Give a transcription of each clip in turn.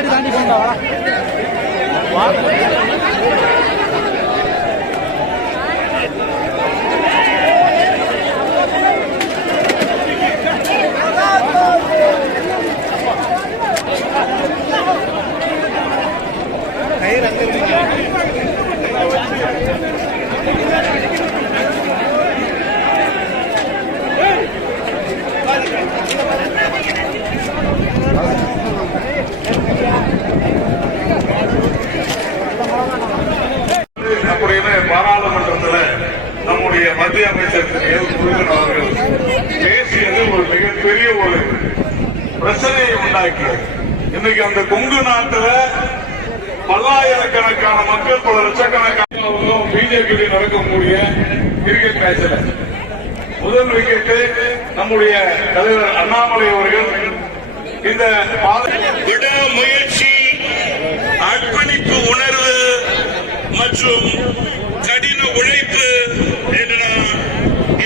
நம்முடைய நம்முடைய மத்திய அமைச்சர் முருகன் அவர்கள் பேசியது ஒரு மிகப்பெரிய ஒரு பிரச்சனையை உண்டாக்கியது. இன்னைக்கு அந்த கொங்கு நாட்டுல பல்லாயிரக்கணக்கான மக்கள் பல லட்சக்கணக்கான பிஜேபி நடக்கக்கூடிய கிரிக்கெட் மேட்ச்ல முதல் விக்கெட்டு நம்முடைய தலைவர் அண்ணாமலை அவர்கள் இந்த பாத- விடாமுயற்சி அர்ப்பணிப்பு உணர்வு மற்றும் கடின உழைப்பு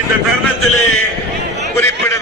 இந்த தருணத்திலே குறிப்பிட